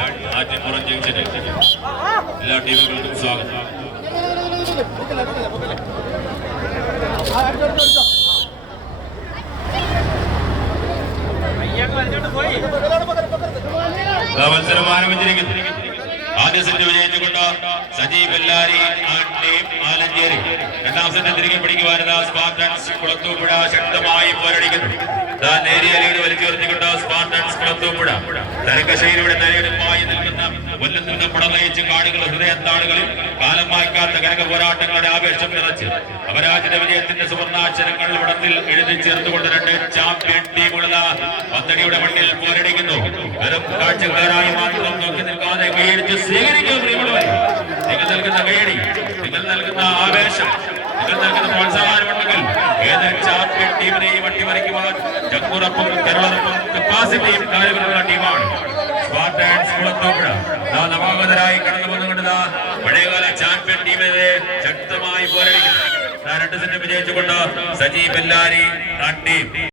ആറ്റിൻപുറം ജംഗ്ഷനിൽ എല്ലാ ടീമുകൾക്കും സ്വാഗതം. മത്സരം ആരംഭിച്ചിരിക്കുന്നു. ആദ്യ സെറ്റ് വിജയിച്ചുകൊണ്ട് സജീവ് എല്ലാരി ആലഞ്ചേരി. രണ്ടാം സെറ്റ് തിരികെ പിടിക്കുവാൻ സ്പാർട്ടൻസ് കുളത്തൂപ്പുഴ ശക്തമായി പോരടിക്കുന്നു. നേരിയ ലീഡ് വലിച്ചുയർത്തിക്കൊണ്ട് സ്പാർട്ടൻസ് കുളത്തൂപ്പുഴ തരംഗശൈലിയുടെ നേരിടുമായി നിൽക്കുന്ന കൊല്ലം നിന്ന് പടനയിച്ച് കാണികൾ ഹൃദയത്താളുകളിൽ കാലം വായിക്കാത്ത കനക പോരാട്ടങ്ങളുടെ ആവേശം നിറച്ച് അപരാജിത വിജയത്തിന്റെ സുവർണാക്ഷരങ്ങൾ വടത്തിൽ എഴുതി ചേർത്തുകൊണ്ട് രണ്ട് ചാമ്പ്യൻ ടീമുകൾ പത്തടിയുടെ മണ്ണിൽ പോരടിക്കുന്നു. വെറും കാഴ്ചക്കാരായി മാത്രം നോക്കി നിൽക്കാതെ കൈയടിച്ച് സ്വീകരിക്കുക പ്രിയമുള്ളവരെ. നിങ്ങൾ നൽകുന്ന കൈയടി, നിങ്ങൾ നൽകുന്ന ആവേശം, നിങ്ങൾ നൽകുന്ന പ്രോത്സാഹനമുണ്ടെങ്കിൽ ഏത് ചാമ്പ്യൻ ടീമിനെയും അട്ടിമറിക്കുവാൻ ചക്കുറപ്പും കേരളപ്പും കപ്പാസിറ്റിയും കാര്യങ്ങളുള്ള ടീമാണ് സ്പാർട്ടൻസ് കുളത്തൂപ്പുഴ. നവാഗതരായി കടന്നു വന്നുകൊണ്ട് പഴയകാല ചാമ്പ്യൻ ടീമിനെ ശക്തമായി പോരടിക്കുന്നു. രണ്ട് സെറ്റ് വിജയിച്ചുകൊണ്ട് സജീവ് എല്ലാരി ടീം.